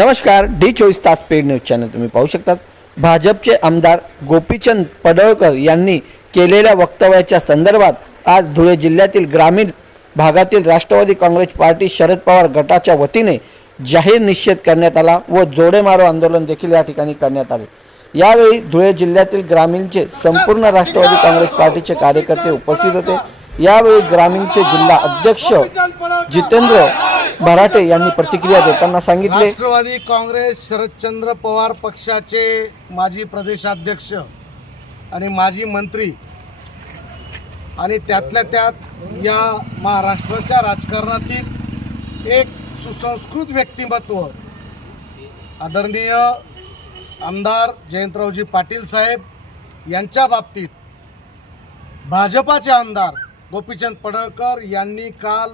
नमस्कार डी चोवीस तास पेड न्यूज चॅनल तुम्ही पाहू शकतात. भाजपचे आमदार गोपीचंद पडळकर यांनी केलेल्या वक्तव्याच्या संदर्भात आज धुळे जिल्ह्यातील ग्रामीण भागातील राष्ट्रवादी काँग्रेस पार्टी शरद पवार गटाच्या वतीने जाहीर निषेध करण्यात आला व जोडे मारो आंदोलन देखील या ठिकाणी करण्यात आले. यावेळी धुळे जिल्ह्यातील ग्रामीणचे संपूर्ण राष्ट्रवादी काँग्रेस पार्टीचे कार्यकर्ते उपस्थित होते. यावेळी ग्रामीणचे जिल्हा अध्यक्ष जितेंद्र भराटे यांनी प्रतिक्रिया देताना सांगितले. राष्ट्रवादी काँग्रेस शरदचंद्र पवार पक्षाचे माजी प्रदेशाध्यक्ष आणि माजी मंत्री आणि त्यातल्या त्यात या महाराष्ट्राच्या राजकारणातील एक सुसंस्कृत व्यक्तिमत्व आदरणीय आमदार जयंतरावजी पाटील साहेब यांच्या बाबतीत भाजपाचे आमदार गोपीचंद पडळकर यांनी काल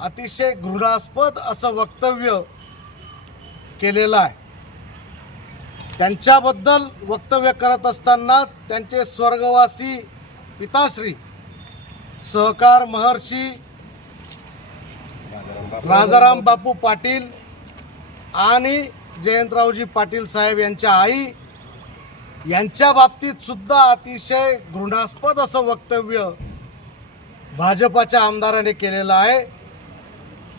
अतिशय घृणास्पद असं वक्तव्य केलेलं आहे. त्यांच्याबद्दल वक्तव्य करत असताना त्यांचे स्वर्गवासी पिताश्री सहकार महर्षी राजाराम बापू पाटील आणि जयंतरावजी पाटील साहेब यांच्या आई यांच्या बाबतीत सुद्धा अतिशय घृणास्पद असं वक्तव्य भाजपाच्या आमदाराने केलेलं आहे.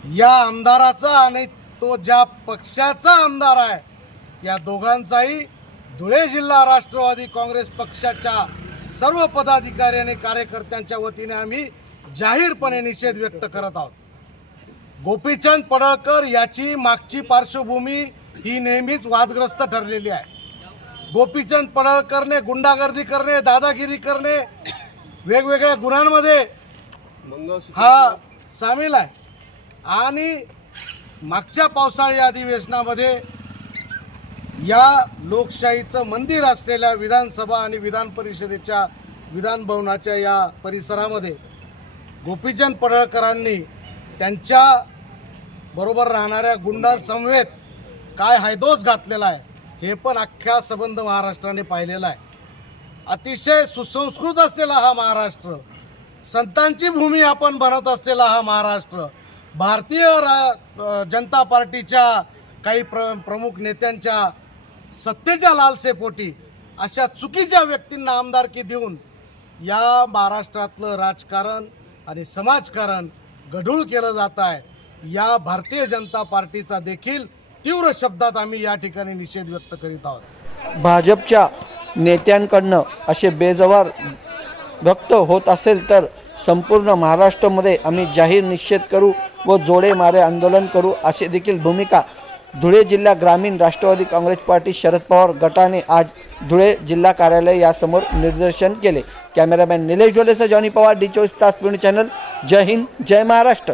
या आमदाराचा आणि तो ज्या पक्षाचा आमदार आहे या दोघांचाही धुळे जिल्हा राष्ट्रवादी काँग्रेस पक्षाच्या सर्व पदाधिकारी आणि कार्यकर्त्यांच्या वतीने आम्ही जाहीरपणे निषेध व्यक्त करत आहोत. गोपीचंद पडळकर याची मागची पार्श्वभूमी ही नेहमीच वादग्रस्त ठरलेली आहे. गोपीचंद पडळकरने गुंडागर्दी करणे दादागिरी करणे वेगवेगळ्या गुन्ह्यांमध्ये हा सामील आहे. आणि मागच्या पावसाळी अधिवेशनामध्ये या लोकशाहीचं मंदिर असलेल्या विधानसभा आणि विधान परिषदेच्या विधानभवनाच्या या परिसरामध्ये गोपीचंद पडळकरांनी त्यांच्या बरोबर राहणाऱ्या गुंडांसमवेत काय हैदोस घातलेला आहे हे पण अख्ख्या संबंध महाराष्ट्राने पाहिलेला आहे. अतिशय सुसंस्कृत असलेला हा महाराष्ट्र संतांची भूमी आपण भरत असलेला हा महाराष्ट्र भारतीय रा जनता पार्टीच्या काही प्र प्रमुख नेत्यांच्या सत्तेच्या लालसेपोटी अशा चुकीच्या व्यक्तींना आमदारकी देऊन या महाराष्ट्रातलं राजकारण आणि समाजकारण गढूळ केलं जात आहे. या भारतीय जनता पार्टीचा देखील तीव्र शब्दात आम्ही या ठिकाणी निषेध व्यक्त करीत आहोत. भाजपच्या नेत्यांकडनं असे बेजवार व्यक्त होत असेल तर संपूर्ण महाराष्ट्रामध्ये आम्ही जाहीर निषेध करू. व जोडे मारे आंदोलन करू अशी देखील भूमिका धुळे जिल्हा ग्रामीण राष्ट्रवादी काँग्रेस पार्टी शरद पवार गटाने आज धुळे जिल्हा कार्यालय यासमोर निदर्शन केले. कॅमेरामॅन निलेश डोलेसह जॉनी पवार डी चोवीस तास पुणे चॅनल. जय हिंद जय महाराष्ट्र.